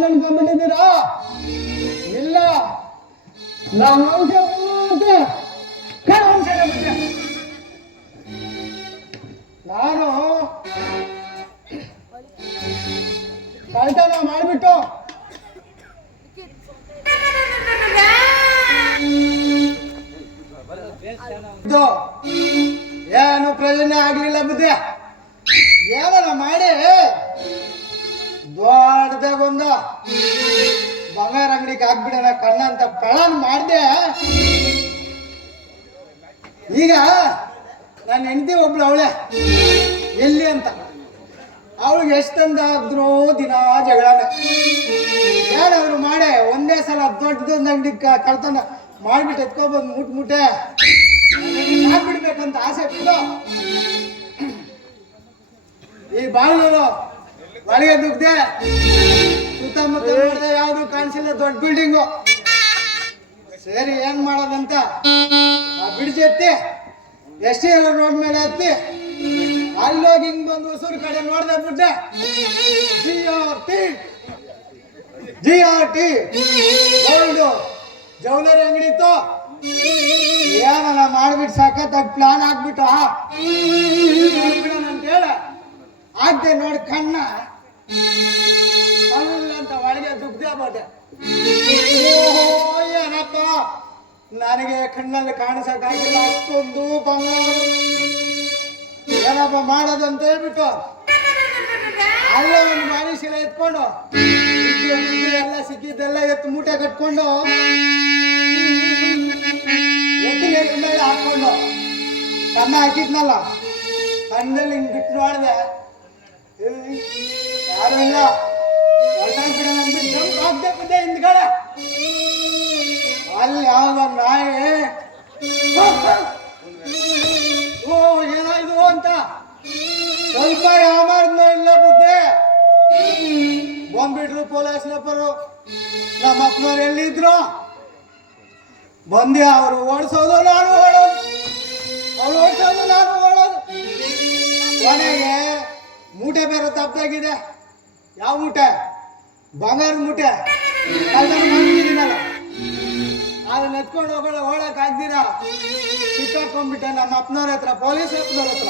ಕಣ್ಣು ಅನ್ಕೊಂಡ್ಬಿಟ್ಟಿದ್ದೀರಾ? ಇಲ್ಲ, ನಮ್ಮ ವಂಶ ನಾನು ಕಳ್ತನ ಮಾಡಿಬಿಟ್ಟು ಏನು ಪ್ರಯೋಜನ ಆಗ್ಲಿಲ್ಲ ಬುದ್ಧಿ. ಏನಾರ ಮಾಡಿ ದೊಡ್ಡದಾಗೊಂದು ಬಂಗಾರ ಅಂಗಡಿಗೆ ಹಾಕ್ಬಿಡೋಣ ಕಣ್ಣ ಅಂತ ಪ್ಲಾನ್ ಮಾಡಿದೆ. ಈಗ ನನ್ನ ಹೆಂಡತಿ ಒಬ್ಳು ಅವಳೆ ಎಲ್ಲಿ ಅಂತ, ಅವಳಿಗೆ ಎಷ್ಟಂದಾದ್ರೂ ದಿನ ಜಗಳನೆ. ಏನಾದ್ರು ಮಾಡೇ ಒಂದೇ ಸಲ ದೊಡ್ಡದೊಂದು ಅಂಗಡಿ ಕಳ್ತನ ಮಾಡ್ಬಿಟ್ಟು ಎತ್ಕೊಬಂದು ಮುಟ್ಮುಟ್ಟೆ ಹಾಕ್ಬಿಡ್ಬೇಕಂತ ಆಸೆ ಬಿಟ್ಟು ಈ ಬಾಗಿಲು ಒಳಗೆ ದುಗ್ದೆ. ಸುತ್ತಮುತ್ತ ನೋಡಿದೆ ಯಾವ್ದು ಕಾಣಿಸಿಲ್ಲ, ದೊಡ್ಡ ಬಿಲ್ಡಿಂಗು. ಸರಿ ಏನ್ ಮಾಡೋದಂತ ಆ ಬಿಡಿಸಿ ಎತ್ತಿ ಎಷ್ಟೇ ರೋಡ್ ಮೇಲೆ ಹತ್ತಿ ಅಲ್ಲೋಗಿ ಹಿಂಗ್ ಬಂದು ಹೊಸೂರು ಕಡೆ ನೋಡ್ದೆ ಬಿಟ್ಟೆ. GRT ಗೋಲ್ಡ್ ಜೌಲರಿ ಅಂಗಡಿ ಇತ್ತು. ಏನಲ್ಲ ಮಾಡ್ಬಿಟ್ಟು ಸಖತ್ತಾಗಿ ಪ್ಲಾನ್ ಆಗ್ಬಿಟ್ಟು ಅಂತ ಹೇಳ ಆಗ್ದೆ ನೋಡಿ ಕಣ್ಣ ಅಂತ ಒಳಗೆ ದುಗ್ದೇ ಬೋದೆ. ಏನಪ್ಪ ನನಗೆ ಕಣ್ಣಲ್ಲಿ ಕಾಣಿಸಕ್ಕಾಗಿಲ್ಲ, ಅಷ್ಟೊಂದು ಬಂಗಾರ ಏನಪ್ಪ ಮಾಡೋದಂತ ಹೇಳ್ಬಿಟ್ಟು ಅಲ್ಲೇ ಒಂದು ಮನುಷ್ಯನ ಎತ್ಕೊಂಡು ಎಲ್ಲ ಸಿಕ್ಕಿದ್ದೆಲ್ಲ ಎತ್ತು ಮೂಟೆ ಕಟ್ಕೊಂಡು ಎತ್ತಿನ ಮೇಲೆ ಹಾಕೊಂಡು ಕಣ್ಣ ಹಾಕಿದ್ನಲ್ಲ, ಕಣ್ಣಲ್ಲಿ ಹಿಂಗ್ ಬಿಟ್ಟು ನೋಡಿದೆ ಯಾರು ಇಲ್ಲ. ಹೊರಟಾಗ್ಬಿಡ ಅಂದ್ಬಿಟ್ಟು ಜಂಪ್ ಹಾಕ್ದೆ ಬಿದ್ದೆ ಹಿಂದ್ಗಡೆ. ಅಲ್ಲಿ ಯಾವ್ದೋ ನಾಯಿ ಓ ಏನಾಯ್ತು ಅಂತ ಸ್ವಲ್ಪ ಯಾಮಾರ್ದ್ನೋ ಇಲ್ಲ ಬುದ್ಧಿ. ಬಂದ್ಬಿಟ್ರು ಪೊಲೀಸ್ನಪ್ಪರು. ನಮ್ಮ ಅಪ್ಪನವ್ರು ಎಲ್ಲಿದ್ರು ಬಂದೆ. ಅವರು ಓಡಿಸೋದು ನಾನು ಓಡೋದು, ಅವ್ರು ಓಡಿಸೋದು ನಾನು ಓಡೋದು. ಕೊನೆಗೆ ಮೂಟೆ ಬೇರೆ ತಪ್ಪಾಗಿದೆ. ಯಾವ ಮೂಟೆ? ಬಂಗಾರ ಮೂಟೆ. ಕಲ್ತಿದ್ದೀನಲ್ಲ, ಅದನ್ನ ಎತ್ಕೊಂಡು ಓಡಕ್ ಆಗ್ದಿರ ಸಿಕ್ಕಾಕೊಂಡ್ಬಿಟ್ಟೆ ನಮ್ಮ ಅಪ್ಪನವ್ರ ಹತ್ರ, ಪೊಲೀಸ್ ಅಪ್ಪನವ್ರ ಹತ್ರ.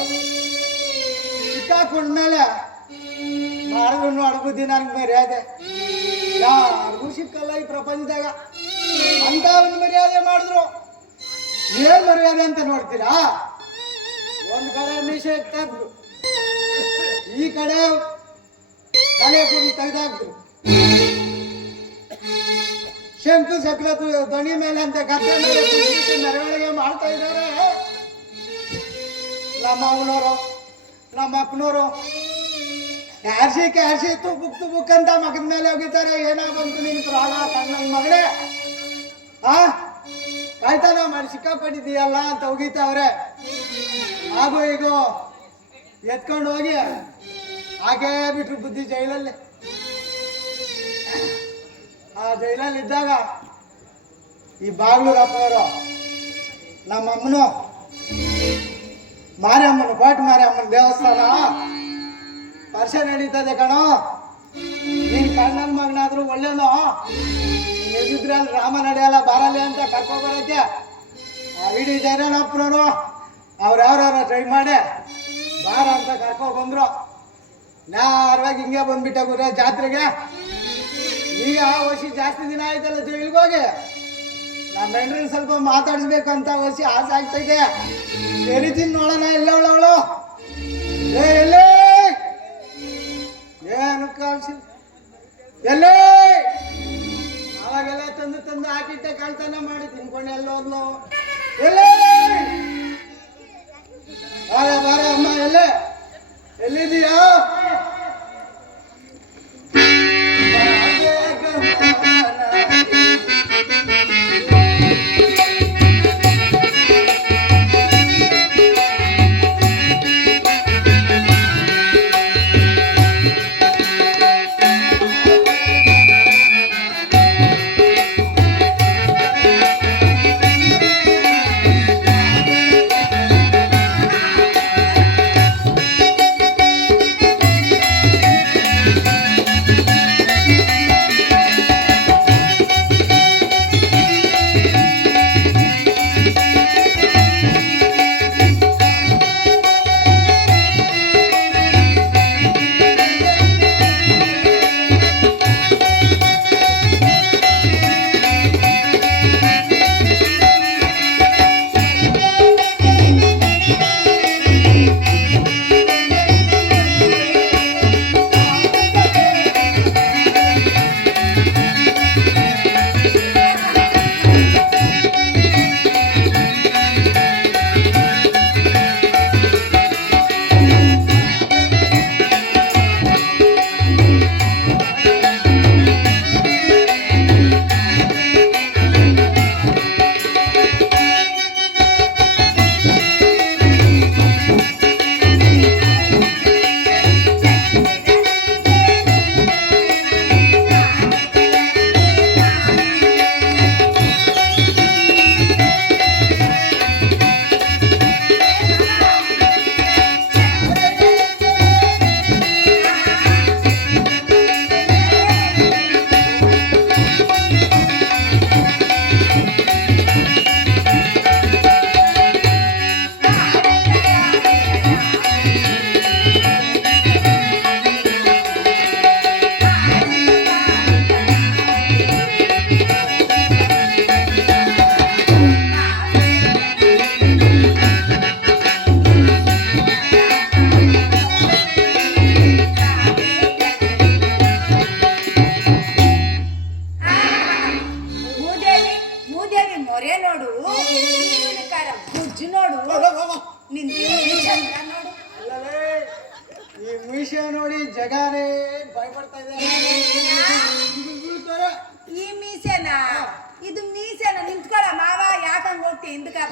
ಸಿಕ್ಕಾಕೊಂಡ್ಮೇಲೆ ಮಾಡಿದ್ರು ಅಡ್ಬುದ್ದಿ ನನಗೆ ಮರ್ಯಾದೆ ಯಾರಿಗೂ ಸಿಕ್ಕಲ್ಲ ಈ ಪ್ರಪಂಚದಾಗ. ಅಂತ ಒಂದು ಮರ್ಯಾದೆ ಮಾಡಿದ್ರು. ಏನ್ ಮರ್ಯಾದೆ ಅಂತ ನೋಡ್ತೀರಾ? ಒಂದ್ ಕಡೆ ಮೀಸೆ ತೆಗ್ದ್ರು, ಈ ಕಡೆ ತಲೆ ಕುಂದು ತೆಗೆದಾಕ್ದ್ರು, ಶಂಕು ಸಕಲ ಧ್ವನಿ ಮೇಲೆ ಅಂತ ಗದ್ದೆ ಮೇಲೆ ಮೆರವಣಿಗೆ ಮಾಡ್ತಾ ಇದ್ದಾರೆ. ನಮ್ಮ ಅವನವರು ನಮ್ಮ ಅಪ್ಪನವರು ಕ್ಯಾರ್ಸಿ ತುಬುಕ್ ಅಂತ ಮಗದ ಮೇಲೆ ಹೋಗಿದ್ದಾರೆ. ಏನೋ ಬಂತು ನಿನ್ ಪ್ರಾಣ ಕಣ್ಣ ಮಗಳೇ, ಕಾಯ್ತಾನ ಮಾಡಿ ಸಿಕ್ಕಾಪಟ್ಟಿದೀಯಲ್ಲ ಅಂತ ಹೋಗಿತ್ತವ್ರೆ. ಹಾಗೂ ಈಗ ಎತ್ಕೊಂಡು ಹೋಗಿ ಹಾಗೇ ಬಿಟ್ರು ಬುದ್ಧಿ ಜೈಲಲ್ಲಿ. ಆ ಜೈಲಲ್ಲಿ ಇದ್ದಾಗ ಈ ಬಾಗ್ಲೂರಪ್ಪನವರು ನಮ್ಮ ಅಮ್ಮನು ಮಾರಿಯಮ್ಮನ ಕೋಟೆ ಮಾರಿಯಮ್ಮನ ದೇವಸ್ಥಾನ ವರ್ಷ ನಡೀತದೆ ಕಣೋ. ನೀನ್ ಕಣ್ಣನ್ ಮಗನಾದ್ರೂ ಒಳ್ಳೇನು, ಎದ್ದಿದ್ರಲ್ಲಿ ರಾಮ ನಡೆಯಲ್ಲ ಬಾರಲ್ಲ ಅಂತ ಕರ್ಕೊಬರಕ್ಕೆ ಆ ಇಡೀ ಜೈನಪ್ಪನವರು ಅವ್ರು ಯಾವ್ಯಾರ ಟ್ರೈ ಮಾಡಿ ಬಾರ ಅಂತ ಕರ್ಕೊಬಂದ್ರು. ನೇರವಾಗಿ ಹಿಂಗೆ ಬಂದ್ಬಿಟ್ಟ ಗುರು ಜಾತ್ರೆಗೆ. ಈಗ ವಸಿ ಜಾಸ್ತಿ ದಿನ ಆಯ್ತಲ್ಲ ಜೈಲಿಗೆ ಹೋಗಿ. ನಮ್ಮ ಹೆಂಡ್ರಿ ಸ್ವಲ್ಪ ಮಾತಾಡಿಸ್ಬೇಕಂತ ವಸಿ ಆಸೆ ಆಗ್ತೈತೆ. ಕರಿತೀನಿ ನೋಡೋಣ ಎಲ್ಲ ಅವಳು ಎಲ್ಲೇ ಏನು ಕಳ್ಸಿ ಎಲ್ಲೇ ಅವಾಗೆಲ್ಲ ತಂದು ಹಾಕಿಟ್ಟೆ ಕಳ್ತನ ಮಾಡಿ ತಿನ್ಕೊಂಡು ಎಲ್ಲೋದ್ಲು. ಎಲ್ಲೇ ಬಾರ ಅಮ್ಮ, ಎಲ್ಲೇ ಎಲ್ಲಿದೀಯಾ?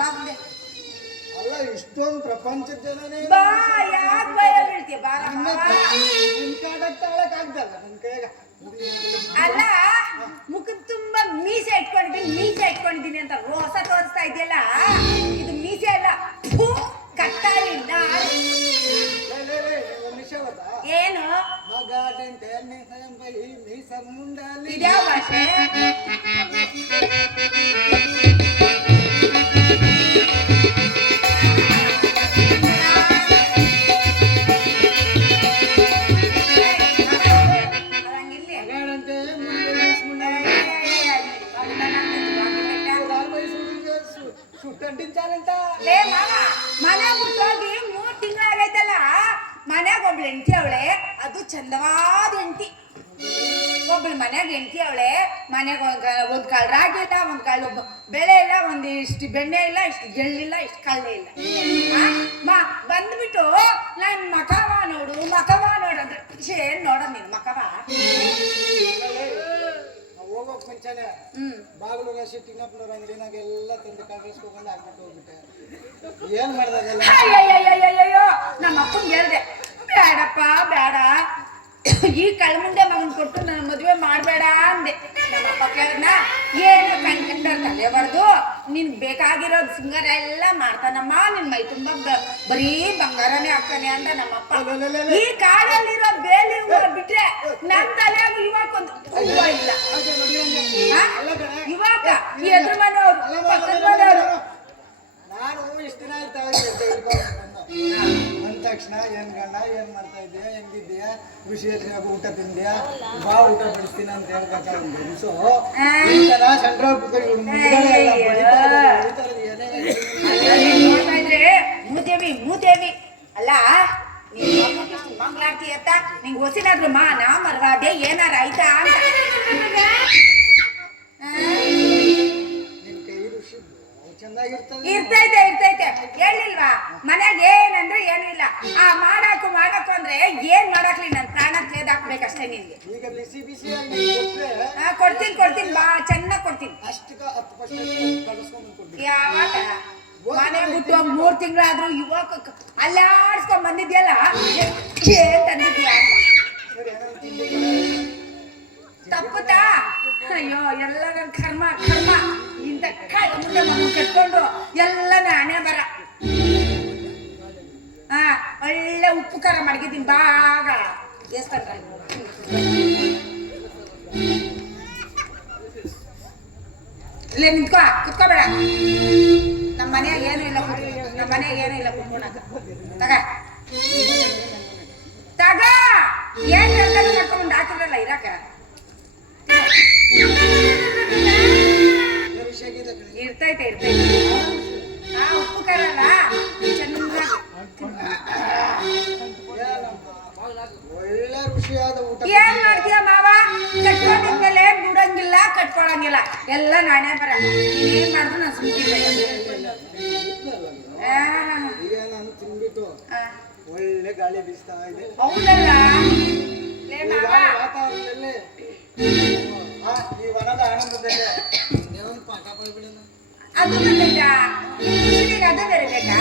ಬಾಗುಡೆ ಅಲ್ಲ ಇಷ್ಟೊಂದು ಪ್ರಪಂಚದ ಜನನೇ ಬಾ ಯಾಕೆ ಭಯ ಬೀಳ್ತೀಯ ಬಾರ ನಿನ್ ಕಾಡಕ್ ತಗೊಳಕ್ ಆಗ್ತಲ್ಲ ನನ್ ಕೈಯಾಗ ಅಲ್ಲ ಮುಖದ ತುಂಬಾ ಮೀಸೆ ಇಟ್ಕೊಂಡಿದ್ದೀನಿ ಅಂತ ರೋಸ ತೋರಿಸ್ತಾ ಇದೆಯಲ್ಲ ಇದು ಮೀಸೆ ಅಲ್ಲ ಕಟ್ಟಾಲಿಲ್ಲ ಒಂದ್ ವಿಷಯ ಗೊತ್ತಾ ಏನು ಮಗಾಡೆಂಟೆ ಮೀಸ ಮುಂಡಾಲಿ ಇದ್ಯಾವ ಭಾಷೆ ಸುಟ್ಟಂಟಿಂಚಾಲಂತ ಲೇ ಮಾವ ಮನೆ ಬಿಟ್ಟೋಗಿ 3 ತಿಂಗಳಾಗೈತಲ್ಲ ಮನ್ಯಾಗ ಒಬ್ಳು ಹೆಂಡತಿ ಅವಳೆ ಅದು ಚಂದವಾದ ಹೆಂಡತಿ ಒಬ್ಳು ಮನ್ಯಾಗ ಹೆಂಡತಿ ಅವಳೆ ಮನ್ಯಾಗ ಒಂದ್ ಕಾಳು ರಾಗಿ ಇಲ್ಲ ಒಂದ್ ಕಾಳು ಬೆಳೆ ಇಲ್ಲ ಇಷ್ಟು ಬೆಣ್ಣೆ ಇಲ್ಲ ಇಷ್ಟು ಎಳ್ಳಿಲ್ಲ ಇಷ್ಟು ಕಳ್ಳೆ ಇಲ್ಲ ಬಂದ್ಬಿಟ್ಟು ನನ್ ಮಕವ ನೋಡು ಅಂದ್ರೆ ಏನ್ ನೋಡ ನೀನ್ ಮಕವ ಹೋಗೋಕ್ ಮುಂಚೆನೆ ಬಾಗಿಲು ರಾಶಿ ತಿನ್ನಪ್ಪನವ್ರ ಅಂಗಡಿನಾಗ ಎಲ್ಲ ತಂದು ಕಾಂಗ್ರೆಸ್ಕೊಂಡು ಹಾಕ್ಬಿಟ್ಟು ಹೋಗ್ಬಿಟ್ಟೆ ಏನ್ ಮಾಡ್ದಾಗೆಲ್ಲ ಅಯ್ಯಯ್ಯಯ್ಯಯ್ಯೋ ನಮ್ಮ ಅಪ್ಪಂಗೆ ಹೇಳ್ದೆ ಬೇಡಪ್ಪ ಬೇಡ ಈ ಕಳ್ಮುಂಡೆ ಮಗನ್ ಕೊಟ್ಟು ನನ್ನ ಮದುವೆ ಮಾಡಬೇಡ ಅಂದೆ ನಮ್ಮಪ್ಪ ಕೇಳಿದ್ನ ಏನು ಕಂಡ್ರ ತಲೆಬಾರ್ದು ನಿನ್ ಬೇಕಾಗಿರೋದು ಸಿಂಗಾರ ಎಲ್ಲ ಮಾಡ್ತಾನಮ್ಮ ನಿನ್ ಮೈ ತುಂಬಾ ಬರೀ ಬಂಗಾರನೇ ಹಾಕ್ತಾನೆ ಅಂತ ನಮ್ಮಪ್ಪ ಈ ಕಾಲಲ್ಲಿರೋ ಬೇಲಿ ಹೂವ ಬಿಟ್ರೆ ನನ್ ತಲೆಯಾಗ ಇವಾಗೊಂದು ಹೂವ ಇಲ್ಲ ಇವಾಗ ಎದುರು ಮನೆಯವರು ಪಕ್ಕದ ಮನೆಯವರು ನಾನು ಇಷ್ಟ ದಿನ ಆಯ್ತಾ ಬಂದ ತಕ್ಷಣ ಏನ್ ಗಂಡ ಏನ್ ಮಾಡ್ತಾ ಇದ್ದೀಯ ಹೆಂಗಿದ್ದೀಯ ಖುಷಿ ಊಟ ತಿಂದ್ಯಾ ಬಾ ಊಟ ಬಡಿಸ್ತೀನಿ ಅಂತ ಹೇಳ್ಬೇಕಾದ್ರೆ ಸೊ ಈ ತರ ಸೆಂಟ್ರಲ್ ಮೂದೇವಿ ಅಲ್ಲ ಮಂಗ್ಲಾರ್ತಿ ಅತ್ತ ನಿಂಗೆ ಹೊಸಿನಾದ್ರು ಮಾನ ಮರ್ವಾದೆ ಏನಾರ ಆಯ್ತಾ ಅಂತ ಇರ್ತೈತೆ ಹೇಳಿಲ್ವಾ ಮನ್ಯಾಗ ಏನಂದ್ರೆ ಏನು ಇಲ್ಲ ಆ ಮಾಡಾಕು ಅಂದ್ರೆ ಏನ್ ಮಾಡಾಕ್ಲಿ ನನ್ ಪ್ರಾಣ ಹಾಕ್ಬೇಕಷ್ಟೇ ನಿನ್ಗೆ ಕೊಡ್ತೀನಿ ಬಾ ಚೆನ್ನಾಗ್ ಕೊಡ್ತೀನಿ ಯಾವಾಗ ಮನೆ ಬಿಟ್ಟು 3 ತಿಂಗಳಾದ್ರೂ ಇವಾಗ ಅಲ್ಲಾಡ್ಸ್ಕೊಂಡ್ ಬಂದಿದ್ಯಲ್ಲ ಏನ್ ತಂದಿದ್ಯಾ ತಪ್ಪುತ್ತಾ ಅಯ್ಯೋ ಎಲ್ಲ ನನ್ ಕರ್ಮ ಇಂತ ಮುಂದೆ ಮಗು ಕಟ್ಕೊಂಡು ಎಲ್ಲ ನಾನೇ ಬರ ಒಳ್ಳೆ ಉಪ್ಪು ಖಾರ ಮಡಗಿದ್ದೀನಿ ಬಾಗ ಎಷ್ಟಂದ್ರೆ ಇಲ್ಲೇ ನಿಂತ್ಕೋ ಕುತ್ಕೋಬೇಡ ನಮ್ಮ ಮನೆಯಾಗ ಏನು ಇಲ್ಲ ಕುತ್ಕೊಳಕ ತಗ ಏನ್ ಕರ್ಕೊಂಡು ಹಾಕಿದ್ರಲ್ಲ ಇರಾಕ ಇರ್ತೈತೆ ಉಪ್ಪು ಖಾರ ಅಲ್ಲ ಚೆನ್ನಾಗಿ ಒಳ್ಳೆ ರುಚಿಯಾದ ಊಟ ಏನ್ ಮಾಡ್ತೀಯ ಮಾವ ಕಟ್ಕೊಂಡಿದ್ಮೇಲೆ ಬಿಡಂಗಿಲ್ಲ ಕಟ್ಕೊಳಂಗಿಲ್ಲ ಎಲ್ಲ ನಾನೇ ಬರ ಏನ್ ಮಾಡಿದ್ರು ನಾನು ಸುಮ್ಕಿಲ್ಲ ಈಗ ನಾನು ತಿನ್ಬಿಟ್ಟು ಒಳ್ಳೆ ಗಾಳಿ ಬೀಸ್ತಾ ಇದೆ ಹೌದಲ್ಲ ವಾತಾವರಣದಲ್ಲಿ ಈ ವನದ ಆನಂದದಲ್ಲಿ ಪಾಠ ಪಡ್ಬಿಡೋಣ ಅದು ಬಂದೈತಾ ಅದು ಬೇರೆ ಬೇಕಾ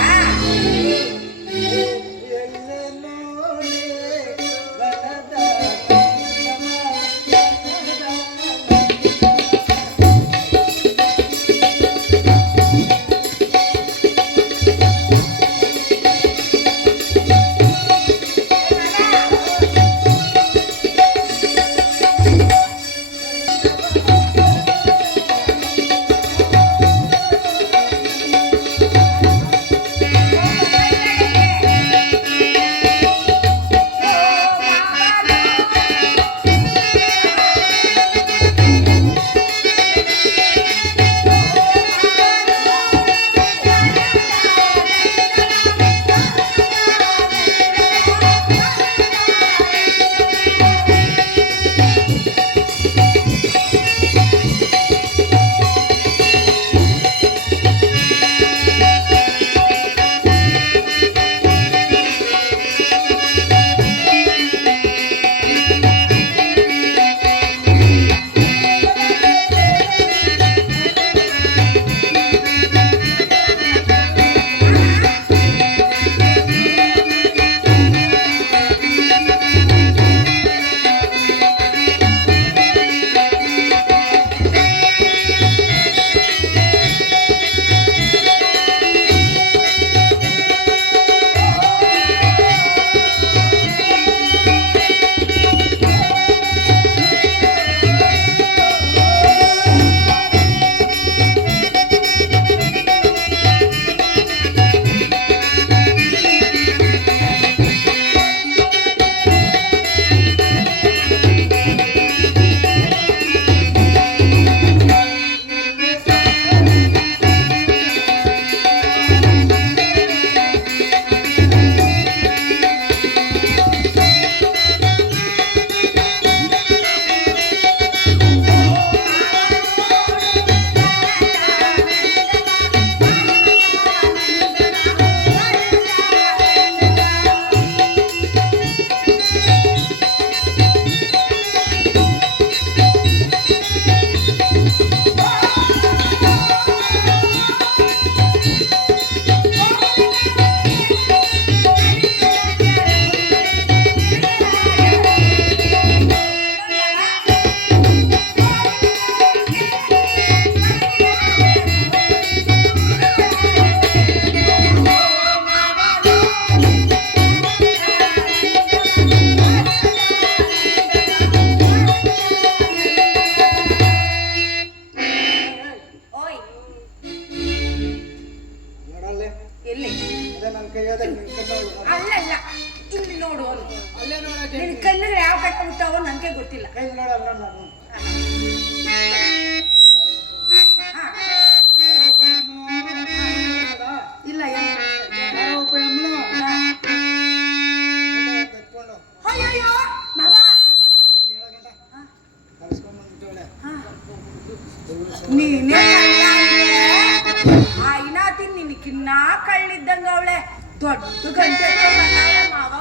ನೀನೇ ಕಳ್ಳ ಅಂದ್ರೆ ಆ ಇನಾತಿನ್ ನಿನಕಿನ್ನ ಕಳ್ಳಿದ್ದಂಗ ಅವಳೆ ದೊಡ್ಡ ಗಂಟೆ ಮಾವ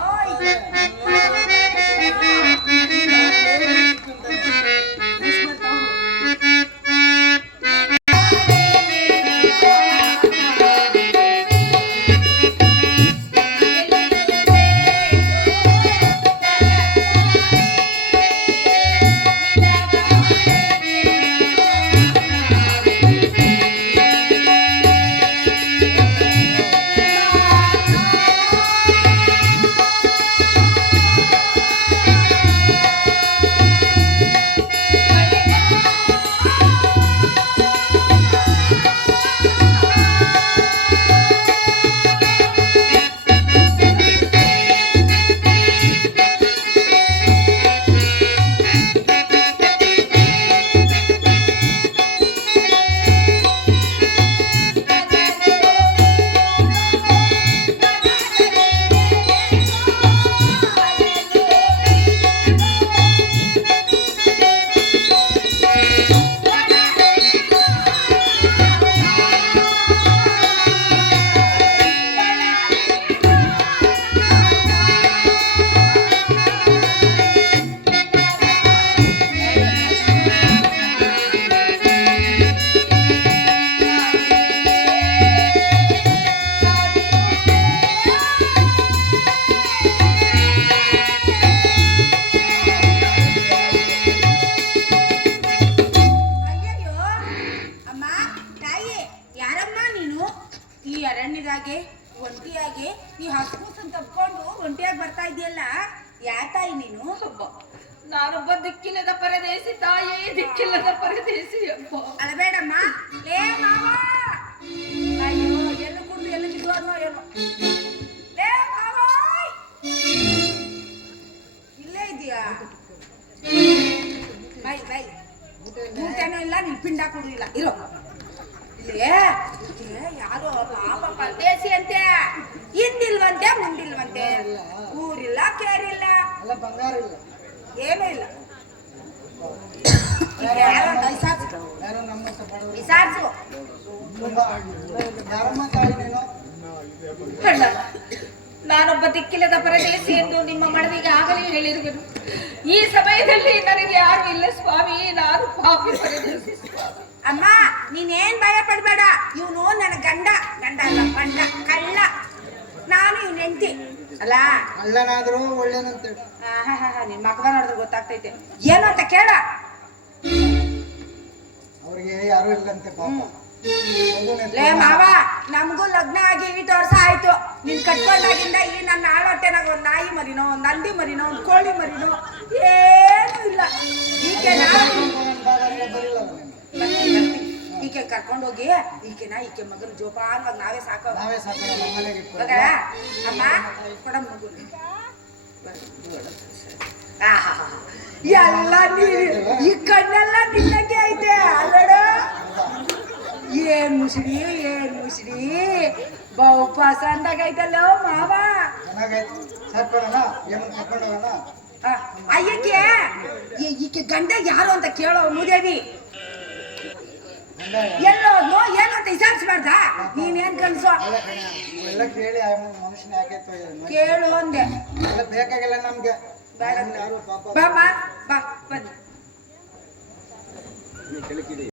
ಒಂಟಿಯಾಗಿ ಈ ಹಸ್ಕೂಸನ್ ತಪ್ಕೊಂಡು ಒಂಟಿಯಾಗಿ ಬರ್ತಾ ಇದೆಯಲ್ಲ ಯಾ ತಾಯಿ ನೀನು? ನಾನೊಬ್ಬ ದಿಕ್ಕಿಲ್ಲದ ಪರದೇಸಿ ತಾಯೇ, ದಿಕ್ಕಿಲ್ಲದ ಪರದೇಸಿ ಅಪ್ಪ. ಅಳಬೇಡಮ್ಮ. ಲೇ ಮಾವ, ಅಯ್ಯೋ ಎಲ್ಲ ಕುಂಡು ಎಲ್ಲ ಬಿದ್ದು ಅನ್ನೋ ಏನೋ. ಲೇ ಮಾವ, ಇಲ್ಲೇ ಇದೆಯಾ? ಬೈ ಬೈ, ಊಟನೂ ಇಲ್ಲ, ನಿನ್ ಪಿಂಡ ಕೊಡು ಇಲ್ಲ, ಇರೋ ಇಲ್ಲೇ. ಯಾರೋ ಪಾಪ ಪರದೇಸಿ ಅಂತೆ, ಹಿಂದಿಲ್ವಂತೆ ಮುಂದಿಲ್ವಂತೆ, ಊರಿಲ್ಲ ಕೇರಿಲ್ಲ, ಬಂಗಾರ ಇಲ್ಲ, ಏನೂ ಇಲ್ಲ. ಯಾರೋ ವಿಸಾರ್ಸು. ನಾನೊಬ್ಬ ದಿಕ್ಕಿಲ್ಲದ ಪರದೇಸಿ ಎಂದು ನಿಮ್ಮ ಮನವಿಗೆ ಆಗಲೇ ಹೇಳಿರುವೆನು. ಈ ಸಮಯದಲ್ಲಿ ನನಗೆ ಯಾರು ಇಲ್ಲ ಸ್ವಾಮಿ, ನಾನು ಪಾಪಿ ಪರದೇಸಿ. ಅಮ್ಮ ನೀನೇನ್ ಭಯ ಪಡ್ಬೇಡ, ಇವನು ನನ್ನ ಗಂಡ ಅಲ್ಲ ಬಂಡ ಕಳ್ಳ, ನಾನು ಇವ್ನ ಹೆಂಡತಿ ಅಲ್ಲ. ಕಳ್ಳನಾದ್ರೂ ಒಳ್ಳೇನಂತೇಳಿ ನಿನ್ ಮಕ್ಕ ನೋಡಿದ್ರೆ ಗೊತ್ತಾಗ್ತೈತೆ ಏನು ಅಂತ ಕೇಳ. ಅವ್ರಿಗೆ ಯಾರು ಇಲ್ಲಂತೆ ಪಾಪ. ಲೇ ಮಾವ, ನಮಗೂ ಲಗ್ನ ಆಗಿ 8 ವರ್ಷ ಆಯ್ತು. ನೀನ್ ಕಟ್ಕೊಂಡಾಗಿಂದ ಈ ನನ್ನ ಆಳೊಟ್ಟೆನಾಗ ಒಂದ್ ನಾಯಿ ಮರಿನೋ, ಒಂದ್ ಹಂದಿ ಮರಿನೋ, ಒಂದ್ ಕೋಳಿ ಮರಿನೋ ಏನು ಇಲ್ಲ. ಈಕೆ ಕರ್ಕೊಂಡು ಹೋಗಿ ಈಕೆ ಮಗನ ಜೋಪಾನವಾಗಿ ನಾವೇ ಸಾಕೋ. ಅಮ್ಮ ಕೊಡ ಮಗು ಎಲ್ಲ ನೀರು ಈ ಕಣ್ಣೆಲ್ಲ ನಿನ್ನಕ್ಕೆ ಐತೆ ಅಲ್ಲೋಡ. ಏನ್ ಮುಸುಡಿ ಬಹು ಪಸಂದಾಗೈತಲ್ಲ ಮಾವ. ಅಯ್ಯಕ್ಕೆ ಈಕೆ ಗಂಡ ಯಾರು ಅಂತ ಕೇಳೋ ಮುದೇವಿ. ಎಲ್ಲೋದ್ನು ಏನು ಅಂತ ವಿಚಾರಿಸ್ಬಾರ್ದ ನೀನೇನ್ ಕನ್ಸೋ ಕೇಳು ಅಂದೆ. ಬೇಕಾಗಿಲ್ಲ ನಮ್ಗೆ. ಬಾ ಬಾ ಬನ್ನಿ.